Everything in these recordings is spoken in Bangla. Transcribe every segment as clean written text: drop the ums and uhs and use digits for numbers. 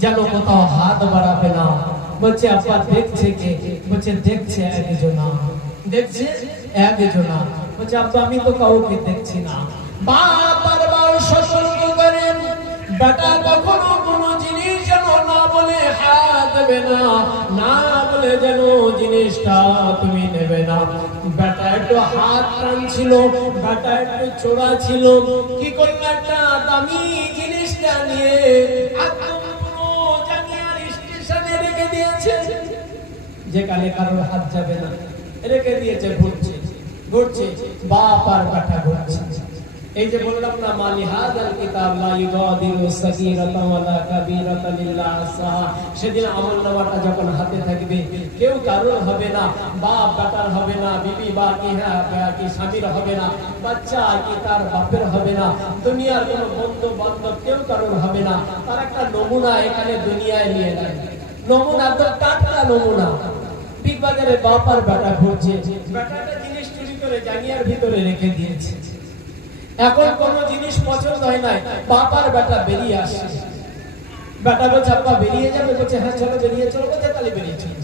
যেন কোথাও হাত বাড়াবে না। বলছে আব্বা দেখছে কে? বলছে দেখছে একজনা। দেখছে একজনা। বলছে আব্বা আমি তো কাউকে দেখছি না। বাপ বারবার সতর্ক করেন, বেটা কখনো কোনো জিনিস যেন না বলে হাত দেবে না, না বলে যেন জিনিসটা তুমি নেবে না। বেটা একটু হাত টানছিল, বেটা একটু চোরা ছিল, কি করলো একটা দামি জিনিসটা নিয়ে একদম পুরো জানিয়ার স্টেশনে রেখে দিয়েছে, যেখানে কারোর হাত যাবে না, রেখে দিয়েছে। ঘুরছে ঘুরছে, বাপ আর বেটা ঘুরছে। এই যে বললাম না, মালি হাযাল কিতাব লা ইউগাদিরু সাগীরাতান ওয়ালা কাবীরাতান ইল্লা আহসাহা, সেদিন আমলনামাটা যখন হাতে থাকবে কেউ কারোর হবে না, বাপ বেটার হবে না, বিবি বা কি স্বামীর হবে না, বাচ্চা কি তার বাপের হবে না, দুনিয়ার কোনো বন্ধু বান্ধব কেউ কারোর হবে না। তার একটা নমুনা এখানে দুনিয়ায় নিয়ে নেয়, নমুনা তো টাটকা নমুনা। বিগ বাজারে বাপ আর বেটা ঘুরছে, বেটাটা জিনিস চুরি করে জাঙ্গিয়ার ভিতরে রেখে দিয়েছে। এখন কোন জিনিস পছন্দ হয় নাই, বাপ আর বেটা বেরিয়ে আসছে। বেটা বলছে আব্বা বেরিয়ে যাবে? বলছে হ্যাঁ চলো বেরিয়ে চলো। বলছে তাহলে বেরিয়ে চলো।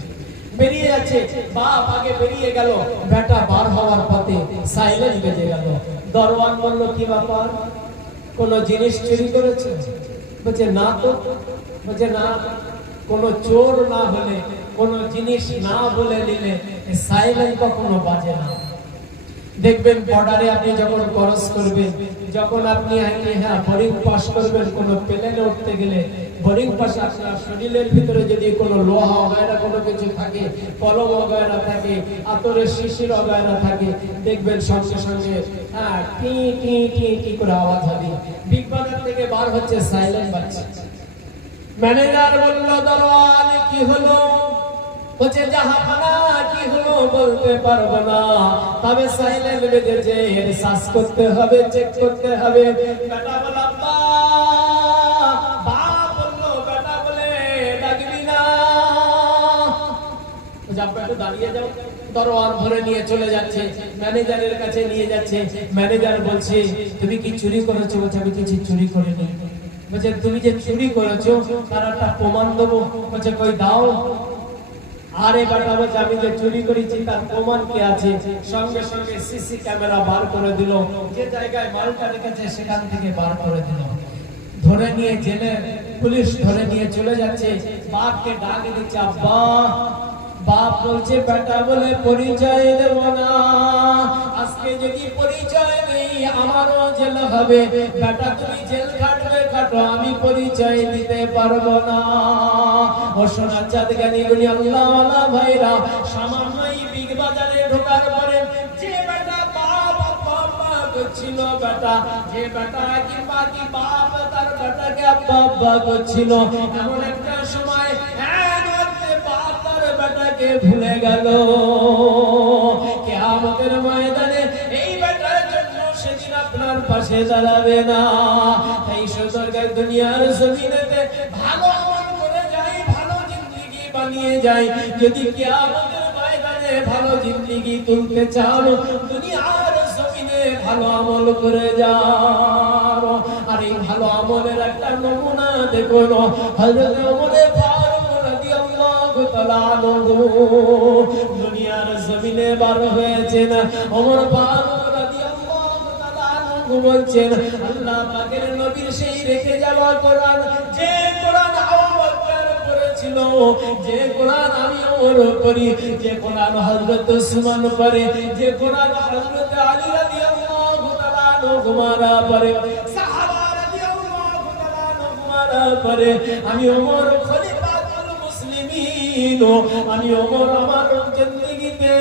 বেরিয়ে যাচ্ছে, বাপ আগে বেরিয়ে গেল, বেটা বার হওয়ার পথে সাইলেন্স বেজে গেল। দরওয়ান বলল কি ব্যাপার, কোন জিনিস চুরি করেছে? বলছে না তো। বলছে না, কোন চোর না হলে, কোন জিনিস না বলে নিলে সাইলেন্স কখনো বাজে না। দেখবেন বর্ডারে আপনি যখন ক্রস করবেন, যখন আপনি বোর্ডিং পাস করবেন, কোনো প্লেনে উঠতে গেলে বোর্ডিং পাস আপনার শরীরের ভিতরে যদি কোনো লোহা অগায়রা কোনো কিছু থাকে, কলম অগায়রা থাকে, আতরের শিশির অগায়রা থাকে, দেখবেন সঙ্গে সঙ্গে টি টি টি টি করে আওয়াজ হবে। বিগ বাজার থেকে বার হচ্ছে, সাইলেন্ট বাজছে। ম্যানেজার বলল দরওয়ান কি হলো? বলছে জাহাপানা কি হলো বলতে পারবো না, তবে সাইলেন্ট বেজেছে, রিসার্চ করতে হবে, চেক করতে হবে। বেটা বলল আব্বা, বাপ বলল বেটা বলে ডাকবি না। আব্বা একটু দাঁড়িয়ে যাও। দরওয়ান ধরে নিয়ে চলে যাচ্ছে, ম্যানেজারের কাছে নিয়ে যাচ্ছে। ম্যানেজার বলছে তুমি কি চুরি করেছো? বলছে আমি কিছু চুরি করিনি। বলছে তুমি যে চুরি করেছো তার একটা প্রমাণ দেবো। বলছে কই দাও। আরে বেটা বলছে আমি যে চুরি করেছি তার প্রমাণ কি আছে? সঙ্গে সঙ্গে সিসি ক্যামেরা বার করে দিল, যে জায়গায় মালটা রেখেছে সেখান থেকে বার করে দিল। ধরে নিয়ে জেলে পুলিশ ধরে নিয়ে চলে যাচ্ছে। বাপকে ডাক দিচ্ছে আব্বা। বাপ বলছে বেটা বলে পরিচয় দেব না, আজকে যদি পরিচয় নেই আমারও জেল হবে। বেটা তুমি জেল কাটবে কাটো, আমি পরিচয় দিতে পারবো না। ও সোনার চাঁদ জ্ঞানী গুণী আল্লাহওয়ালা ভাইরা, সামান্যই বিগ বাজারে ঢোকার পরে যে বেটা বাপ আব্বা করছিল, বেটা যে বেটা কিংবা কি বাপ তার বেটাকে আব্বা আব্বা করছিল, এমন একটা সময় বাপ তার বেটাকে ভুলে গেল। কিয়ামতের ময়দানে এই বেটার জন্য সেদিন আপনার পাশে দাঁড়াবে না। তাই সুতরাং দুনিয়ার জমিনেতে ভালো আমল করে যাই, ভালো জিন্দেগি বানিয়ে যাই। যদি কিয়ামতের ময়দানে ভালো জিন্দেগি তুলতে চাও, দুনিয়ার জমিনে ভালো আমল করে যাও। আর এই ভালো আমলের একটা নমুনা দেখুন, হযরত ওমর ফারুক রাদিয়াল্লাহু তাআলা দুনিয়ার জমিনে বার হয়েছেন। ওমর ফারুক রাদিয়াল্লাহু তাআলা বলছেন আল্লাহ পাকের নবীর সেই রেখে যাওয়া কোরআন, যে কোরআন আবু বকর পড়েছিল, যে কোরআন আমি ওমর পড়ি, যে কোরআন হযরত উসমান পড়ে, যে কোরআন হযরত আলী রাদিয়াল্লাহু তাআলা ঘুমারা পড়ে, সাহাবা রাদিয়াল্লাহু তাআলা ঘুমারা পড়ে, আমি ওমর খলিফাতুল মুসলিমিন, আমি ওমর আমার জিন্দেগিতে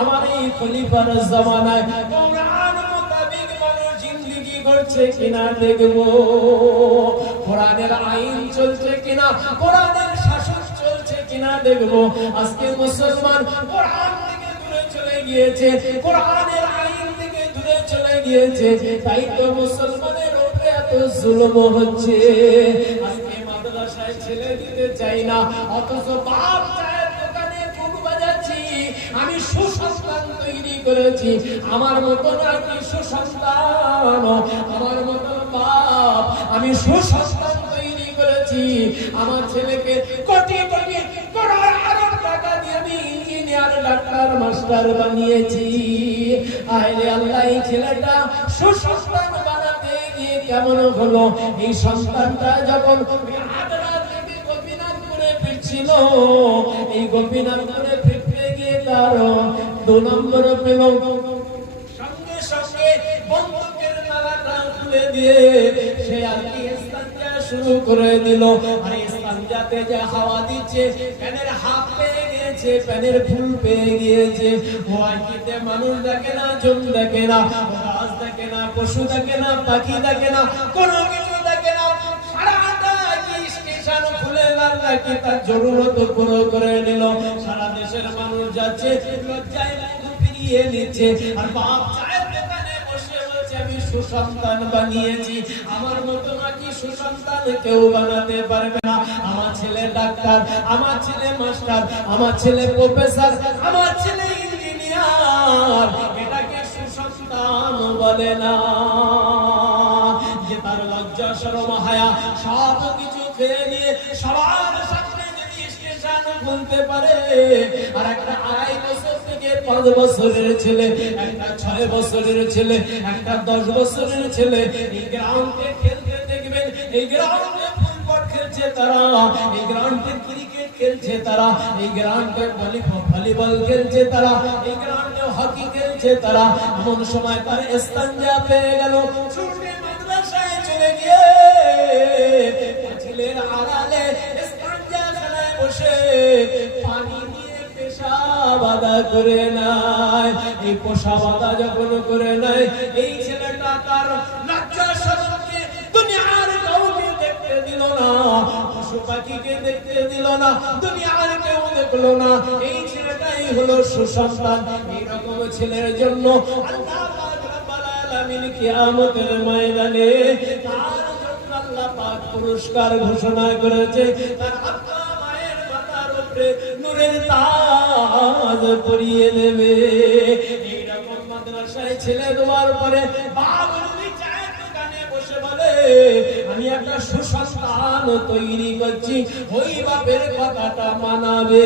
আমার এই খলিফার জামানায় কোরআন মোতাবেক মানুষ জিন্দেগি করছে কিনা দেখবো, কোরআনের আইন চলছে কিনা, কোরআনের শাসন চলছে কিনা দেখবো। আজকে মুসলমান কোরআন থেকে দূরে চলে গিয়েছে, কোরআনের আইন থেকে দূরে চলে গিয়েছে, তাই তো মুসলমানের উপরে এত জুলুম হচ্ছে। আজকে মাদ্রাসায় ছেলে দিতে চাই না, অথচ বাপ চায়ের দোকানে বুক বাজাচ্ছি, আমি সুসন্তান তৈরি করেছি। আমার মতো নাকি সুসন্তান, আমার মতো বাপ, আমি সুসন্তান তৈরি করেছি। করেছি, আমার ছেলেকে কোটি কোটি করোড় আরব টাকা দিয়ে আমি ইঞ্জিনিয়ার, ডাক্তার, মাস্টার বানিয়েছি। আরে আল্লাহ, এই ছেলেটা সুসন্তান বানাতে গিয়ে কেমন হলো? এই সন্তানটা যখন গোপীনাথপুরে ফিরছিল, এই গোপীনাথপুরে ফিরতে গিয়ে তার 2 নম্বর পেল। সঙ্গে সঙ্গে বন্দুকের নালাটা খুলে দিয়ে সে আর কি ইস্তানজা শুরু করে দিল। আর ইস্তানজাতে যে হাওয়া দিচ্ছে, প্যানের হাফ পেয়ে গিয়েছে, প্যানের ফুল পেয়ে গিয়েছে। ও আইকিতে মানুষ দেখে না, জন দেখে না, গাছ দেখে না, পশু দেখে না, পাখি দেখে না, কোনো কিছু দেখে না। সারাটা স্টেশন খুলে নাকি তার জরুরত পুরো করে নিল। সারা দেশের মানুষ যাচ্ছে, লজ্জায় মুখ ফিরিয়ে নিচ্ছে। আর বাপ চায়ের দোকানে বসে বলছে, আমি সুসন্তান বানিয়েছি। আমার মতো নাকি সুসন্তান কেউ বানাতে পারবে না। আমার ছেলে ডাক্তার, আমার ছেলে মাস্টার, আমার ছেলে প্রফেসর, আমার ছেলে ইঞ্জিনিয়ার, এটাকে সুসন্তান বলে না। যে তার লজ্জা শরম হায়া সব কিছু খেয়ে নিয়ে সবার সামনে যদি স্টেশন খুলতে পারে, আর একটা 2.5 বছর থেকে 5 বছরের ছেলে, একটা 6 বছরের ছেলে, একটা 10 বছরের ছেলে এই গ্রাউন্ডে খেলতে দেখবেন। এই গ্রাউন্ডে ফুটবল খেলছে তারা, এই গ্রাউন্ডে ক্রিকেট খেলছে তারা, এই গ্রাউন্ডে ভলিবল খেলছে তারা, এই গ্রাউন্ডে হকি খেলছে তারা। এমন সময় তার ইস্তানজা পেয়ে গেল, ছুটে মাদ্রাসায় চলে গিয়ে ছেলের আড়ালে ইস্তানজাখানায় বসে পানি দিয়ে পেশাব আদা করে নেয়। এই পেশাব আদা যখন করে নেয়, এই ছেলেটা তার লজ্জা শরমকে দুনিয়ার কাউকে দেখতে দিল না, পশু পাখিকে দেখতে দিল না, দুনিয়ার কেউ দেখলো না। এই ছেলেটাই হলো সুসন্তান। এইরকম ছেলের জন্য আল্লাহ পাক রব্বুল আলামিন কিয়ামতের ময়দানে তার জন্য আল্লাহ পাক পুরস্কার ঘোষণা করেছে। তার আব্বা মায়ের মাথার উপরে নূরের তাজ পরিয়ে দেবে। এইরকম মাদ্রাসায় ছেলে দেওয়ার পরে বাপ যদি চায়ের দোকানে বসে বলে, আমি একটা সুসন্তান তৈরি করছি, ওই বাপের কথাটা মানাবে।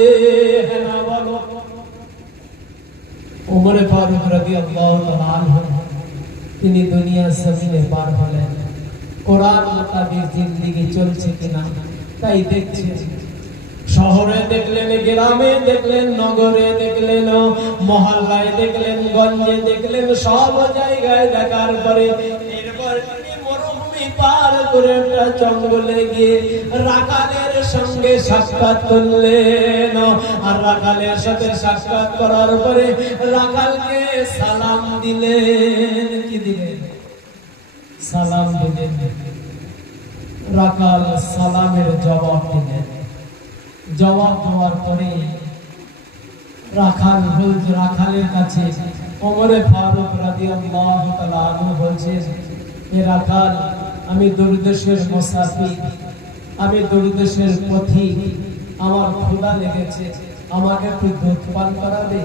হ্যাঁ না বলো? ওমরে ফারুক রাদিয়াল্লাহু তাআলা আনহু তিনি দুনিয়ার জমিনে পার হলেন। কোরআন মোতাবেক জিন্দেগি চলছে কিনা তাই দেখছেন। শহরে দেখলেন, গ্রামে দেখলেন, নগরে দেখলেন, মহল্লায় দেখলেন, গঞ্জে দেখলেন, সব জায়গায় দেখার পরে এরপর তিনি মরুভূমি পার করে একটা জঙ্গলে গিয়ে রাখালের সঙ্গে সাক্ষাৎ করলেন। আর রাখালের সাথে সাক্ষাৎ করার পরে রাখালকে সালাম দিলেন। কি দিলেন? সালাম দিলেন। রাখাল সালামের জবাব দিলেন। জবাব দেওয়ার পরে রাখালের কাছে ওমরে ফারুক রাদিয়াল্লাহু তাআলা আনহু বলছেন, হে রাখাল, আমি দূরদেশের মুসাফির, আমি দূরদেশের পথিক, আমার ক্ষুধা লেগেছে, আমাকে একটু দুধ পান করাবে?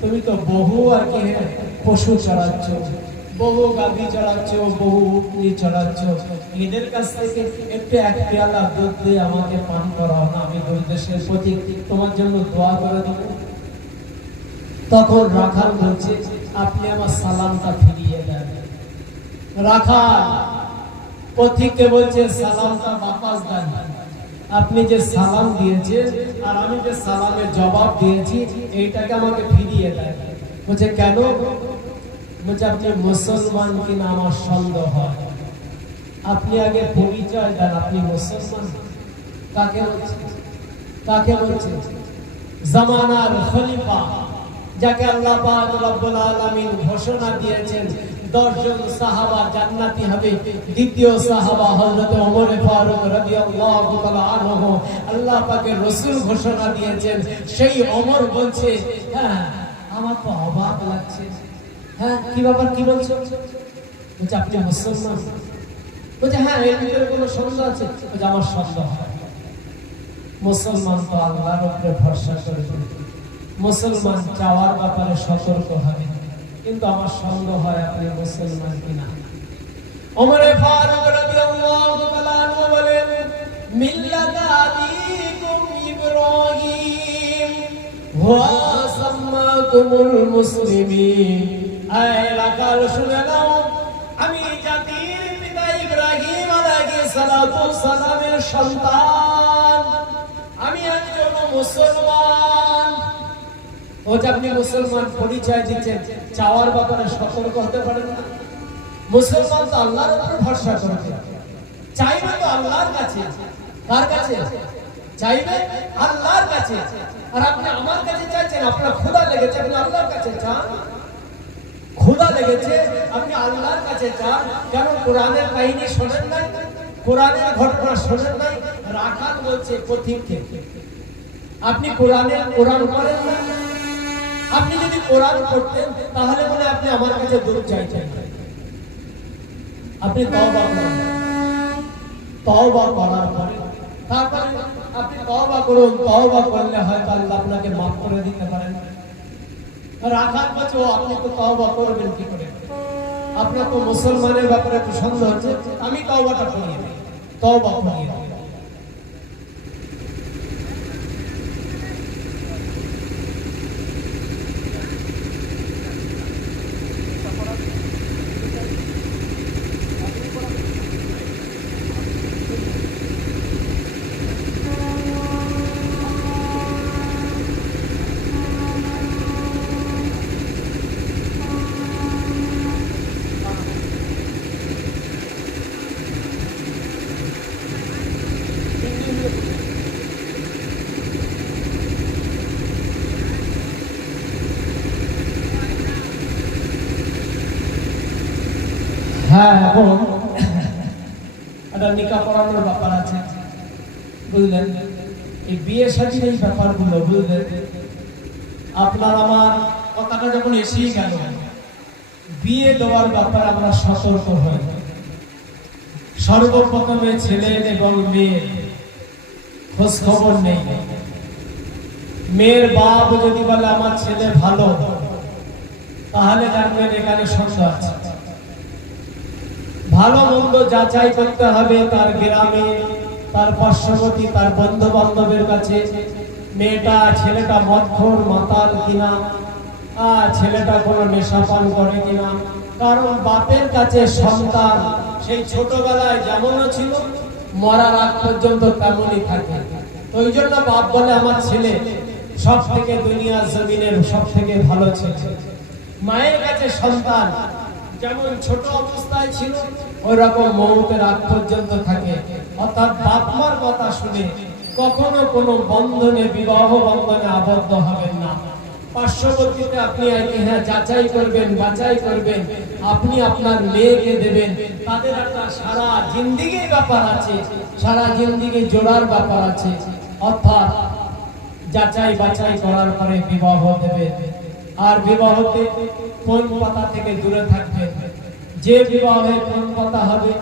তুমি তো বহু আর কি পশু চড়াচ্ছ, বহু গাভী চড়াচ্ছ, বহু উটনি চড়াচ্ছ, এদের কাছ থেকে একটু 1 পেয়ালা দুধ দিয়ে আমাকে পান করাও না, আমি দূরদেশের পথিক, তোমার জন্য দোয়া করে দেবো। তখন রাখাল বলছে, আপনি আমার সালামটা ফিরিয়ে দেন। রাখাল পথিককে বলছে, সালামটা বাপাস দেন। আপনি যে সালাম দিয়েছেন আর আমি যে সালামের জবাব দিয়েছি, এইটাকে আমাকে ফিরিয়ে দেন। বলছে কেন? বলছে আপনি মুসলমান কিনা আমার সন্দেহ হয়। আপনি আগে পরিচয় দেন, আপনি মুসলমান। কাকে বলছে? কাকে বলছে? জামানার খলিফা, যাকে আল্লাহ পাক রব্বুল আলামিন ঘোষণা দিয়েছেন 10 জন সাহাবা জান্নাতি হবে। দ্বিতীয় সাহাবা হযরত ওমর ফারুক রাদিয়াল্লাহু তাআলা আনহু, আল্লাহ পাকের রাসূল ঘোষণা দিয়েছেন। সেই ওমর বলছে, হ্যাঁ আমার তো অবাক লাগছে। হ্যাঁ কি ব্যাপার, কি বলছো? বলছে আপনি মুসলমান? বলছে হ্যাঁ, এর ভিতরে কোনো সন্দেহ আছে? বলছে আমার সন্দেহ হয়। মুসলমান তো আল্লাহর উপরে ভরসা করে, মুসলমান চাওয়ার ব্যাপারে সতর্ক হবে, কিন্তু আমার সন্দেহ হয় আপনি মুসলমান কিনা। ওমর ফারুক রাদিয়াল্লাহু তাআলা আনহু বলেন, মিল্লাতা আবিকুম ইব্রাহিম ওয়া সাম্মাকুমুল মুসলিমিন। আয় রাখাল শুনে নাও, আমি জাতির পিতা ইব্রাহিম আলাইহিস সালাতু সালামের সন্তান, আমি একজন মুসলমান। ও যে আপনি মুসলমান পরিচয় দিচ্ছেন, চাওয়ার ব্যাপারে সতর্ক হতে পারেন না? মুসলমান তো আল্লাহর উপর ভরসা করে, চাইবে তো আল্লাহর কাছে। কার কাছে চাইবে? আল্লাহর কাছে। আর আপনি আমার কাছে চাইছেন, আপনার ক্ষুধা লেগেছে, আপনি আল্লাহর কাছে চান। ক্ষুধা লেগেছে, আপনি আল্লাহর কাছে চান। কেন কোরআনের কাহিনী শোনেন নাই? কোরআনের ঘটনা শোনেন নাই? রাখাল বলছে পথিককে, আপনি কোরআন করেন না? আপনি যদি কোরআন করতেন তাহলে মনে আপনি আমার কাছে দুধ চাইছেন। আপনি তওবা করুন, তওবা করার পরে তারপরে আপনি তওবা করুন। তওবা করলে হয়তো আল্লাহ আপনাকে মাফ করে দিতে পারেন। রাখাল বলছে, ও আপনি তো তওবা করবেন কি করে? আপনার তো মুসলমানের ব্যাপারে একটু সন্দেহ হচ্ছে, আমি তওবাটা করিয়ে দিই। তওবা করিয়ে দিই। হ্যাঁ, এবং একটা নিকাহ পড়ানোর ব্যাপার আছে, বুঝলেন? এই বিয়ে শাদীর এই ব্যাপারগুলো, বুঝলেন? আপনার আমার কথাটা যখন এসেই গেল, বিয়ে দেওয়ার ব্যাপারে আমরা সতর্ক হই। সর্বপ্রথমে ছেলে এবং মেয়ের খোঁজ খবর নেই। মেয়ের বাপ যদি বলে আমার ছেলে ভালো, তাহলে জানবেন এখানে সন্দেহ আছে। ভালো মন্দ যাচাই করতে হবে তার গ্রামে, তার পার্শ্ববর্তী, তার বন্ধু বান্ধবের কাছে। মেয়েটা ছেলেটা মদখোর মাতাল কিনা, ছেলেটা কোনো নেশা পান করে কিনা। কারণ বাপের কাছে সন্তান সেই ছোটবেলায় যেমন ছিল, মরার আগ পর্যন্ত তেমনই থাকে। ওই জন্য বাপ বলে আমার ছেলে সব থেকে দুনিয়ার জমিনের সব থেকে ভালো ছেলে। মায়ের কাছে সন্তান যেমন ছোট অবস্থায় ছিল, ওই রকম মৌতের আগ পর্যন্ত থাকে। অর্থাৎ বাপ মার কথা শুনে কখনো কোনো বন্ধনে, বিবাহ বন্ধনে আবদ্ধ হবেন না। পার্শ্ববর্তীতে আপনি যাচাই করবেন, বাছাই করবেন, আপনি আপনার মেয়েকে দেবেন। তাদের একটা সারা জিন্দিগির ব্যাপার আছে, সারা জিন্দিগি জোড়ার ব্যাপার আছে। অর্থাৎ যাচাই বাছাই করার পরে বিবাহ দেবেন। আর বিবাহতে কোন পাতা থেকে দূরে থাকবেন। যে বিবাহে কোন পাতা হবে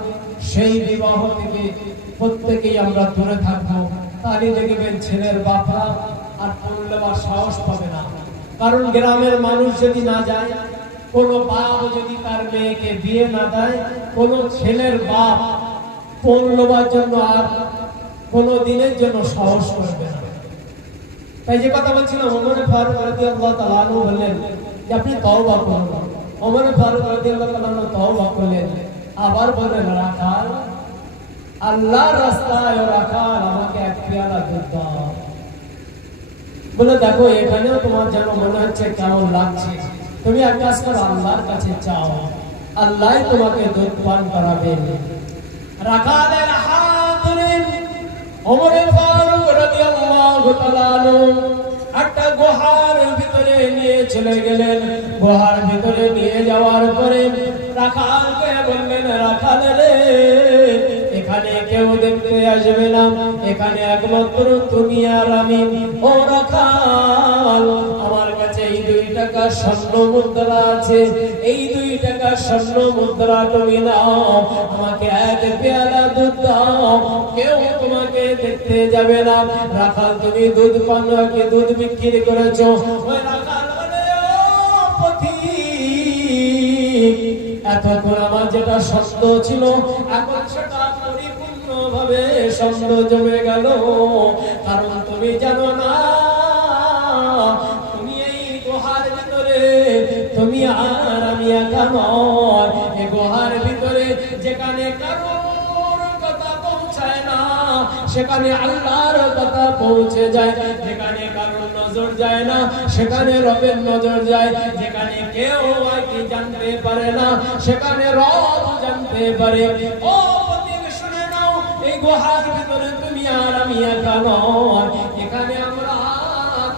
সেই বিবাহ থেকে প্রত্যেকেই আমরা দূরে থাকবো। তাহলে দেখবেন ছেলের বাপরা আর পড়লেবার সাহস পাবে না। কারণ গ্রামের মানুষ যদি না যায়, কোন বাপ যদি তার মেয়েকে বিয়ে না দেয়, কোন ছেলের বাপ পড়লেবার জন্য আর কোন দিনের জন্য সাহস করবে না। তাই যে কথা বলছিলাম, ওমর ফারুক রাদিয়াল্লাহু তাআলা আনহু বললেন যে আপনি তওবা করুন। ওমর ফারুক রাদিয়াল্লাহু তাআলা আনহু তওবা করলেন। আবার বললেন, রাখাল, আল্লাহর রাস্তায় রাখাল, আমাকে এক পেয়ালা দুধ দাও। বলে, দেখো এখানেও তোমার যেন মনে হচ্ছে কেমন লাগছে, তুমি এক কাজ করো, আল্লাহর কাছে চাও, আল্লাহই তোমাকে দুধ পান করাবেন। রাখালের হাত ধরে ওমর ফারুক রাদিয়াল্লাহু তাআলা আনহু একটা গুহার ভিতরে নিয়ে চলে গেলেন। গুহার ভিতরে নিয়ে যাওয়ার পরে রাখালকে বললেন, রাখাল রে, এখানে কেউ দেখতে আসবে না, এখানে একমাত্র তুমি আর আমি। ও রাখাল, আমার কাছে এই 2 টাকা স্বর্ণ মুদ্রা আছে, এই 2 টাকা স্বর্ণ মুদ্রা তুমি নাও, আমাকে এক পেয়ালা দুধ দাও, কেউ তোমাকে দেখতে যাবে না। রাখাল, তুমি দুধ পান কি দুধ বিক্রি করেছো? ওই রাখাল বলে, ও পথিক, এতক্ষণ আমার যেটা সত্য ছিল এখন সেটা পরিপূর্ণ ভাবে সন্দেহ জমে গেল, কারণ তুমি জানো না তুমি এই গুহার ভিতরে তুমি আর আমি একা নয়। এই গুহার ভিতরে যেখানে কারোর কথা পৌঁছায় না সেখানে আল্লাহর কথা পৌঁছে যায়, যেখানে কারোর নজর যায় না সেখানে রবের নজর যায়, যেখানে কেউ আর কি জানতে পারে না সেখানে রব জানতে পারে। ও প্রতিদিন শুনে নাও, এই গুহার ভিতরে তুমি আর আমি একা নয়, এখানে আমরা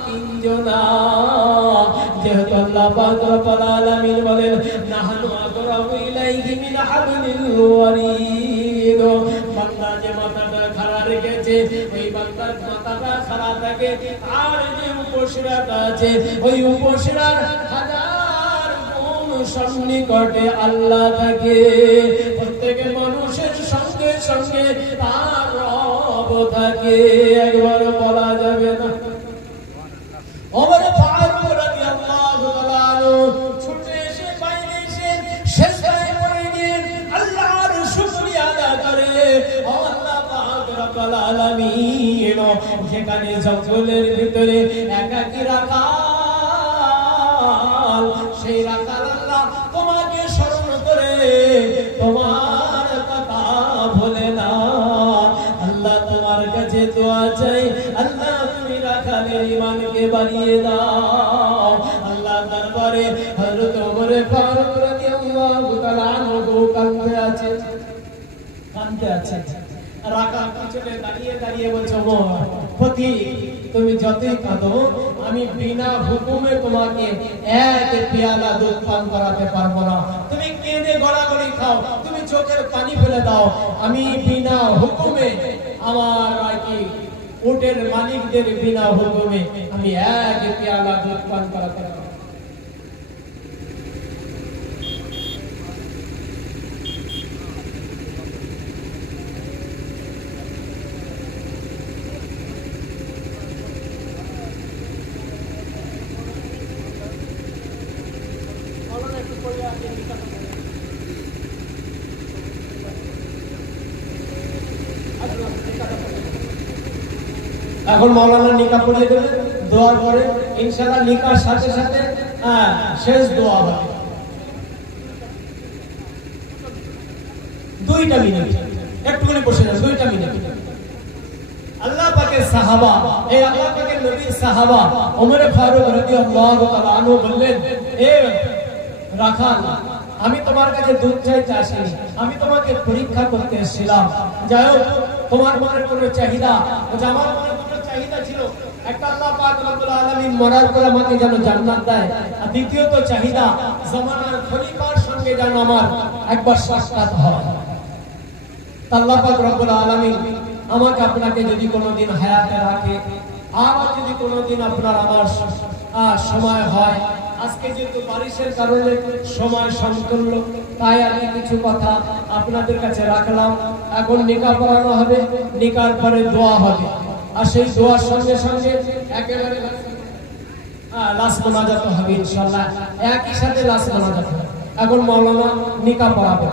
তিনজনা। যেহেতু আল্লাহ পাক রব্বুল আলামিন বলেন নাহনু আকরাবু ইলাইহি মিন হাবলিল ওয়ারিদ, বান্দা যে মাথাটা খাড়া রেখেছে ওই বান্দার মাথাটা খাড়া থাকে, আর যে উপশিরাটা আছে ওই উপশিরার হাজার গুণ সন্নিকটে আল্লাহ থাকে। প্রত্যেক মানুষের সঙ্গে সঙ্গে তার রব থাকে, একবার বলা যাবে না। ওমর ফারুক রাদিয়াল্লাহু তাআলা ছুটে এসে বাইরে এসে সিজদায় পড়ে গিয়ে আল্লাহর শুকরিয়া আদায় করে। ও আল্লাহ পাক রব্বুল আলামিন, যেখানে জঙ্গলের ভিতরে একাকী রাখাল, সেই রাখাল আল্লাহ তোমাকে স্মরণ করে তোমার কথা ভোলে না। আল্লাহ তোমার কাছে দোয়া চাই, আল্লাহ তুমি রাখালের ঈমানকে বাড়িয়ে দাও। আল্লাহ দরবারে হযরত ওমর ফারুক রাদিয়াল্লাহু তাআলা আনহু কাঁদতে আছে। রাখাল পিছনে দাঁড়িয়ে দাঁড়িয়ে বলছে, ওমর পথি তুমি যতই কাঁদো আমি বিনা হুকুমে তোমাকে এক পেয়ালা দুধ পান করাতে পারবো না। তুমি কেঁদে গড়াগড়ি খাও, তুমি চোখের পানি ফেলে দাও, আমি বিনা হুকুমে আমার কি উটের মালিকদের বিনা হুকুমে আমি এক পেয়ালা দুধ পান করাতে পারবো। এখন মাওলানা নিকাহ পড়িয়ে দেবে, দোয়ার পরে ইনশাআল্লাহ নিকার সাথে সাথে শেষ দোয়া হবে। 2টা মিনিট একটুখানি বসে যান, 2টা মিনিট। আল্লাহ পাকের সাহাবা, এই আল্লাহ পাকের নবীর সাহাবা ওমর ফারুক রাদিয়াল্লাহু তাআলা আনহু বললেন, এ রাখাল আমি তোমার কাছে দুধ চাইতে আসিনি, আমি তোমাকে পরীক্ষা করতে এসেছিলাম। যাই হোক তোমার মনে কোনো চাহিদা, আমার মনে কোনো চাহিদা ছিল, একটা আল্লাহ পাক রব্বুল আলামিন মরার পর আমাকে যেন জান্নাত দেয়, আর দ্বিতীয়ত চাহিদা জামানার খলিফার সঙ্গে যেন আমার একবার সাক্ষাৎ হয়। আল্লাহ পাক রব্বুল আলামিন আমাকে আপনাকে যদি কোনোদিন হায়াতে রাখে, আবার যদি কোনোদিন আপনার আমার সময় হয়, আজকে যেহেতু বারিশের কারণে সময় সংকল্য, তাই আমি কিছু কথা আপনাদের কাছে রাখলাম। এখন নিকাহ পড়ানো হবে, নিকার পরে দোয়া হবে, আর সেই দোয়ার সঙ্গে সঙ্গে একেবারে লাশ মোনাজাত হবে ইনশাআল্লাহ, একই সাথে লাশ মোনাজাত হবে। এখন মাওলানা নিকাহ পড়াবে।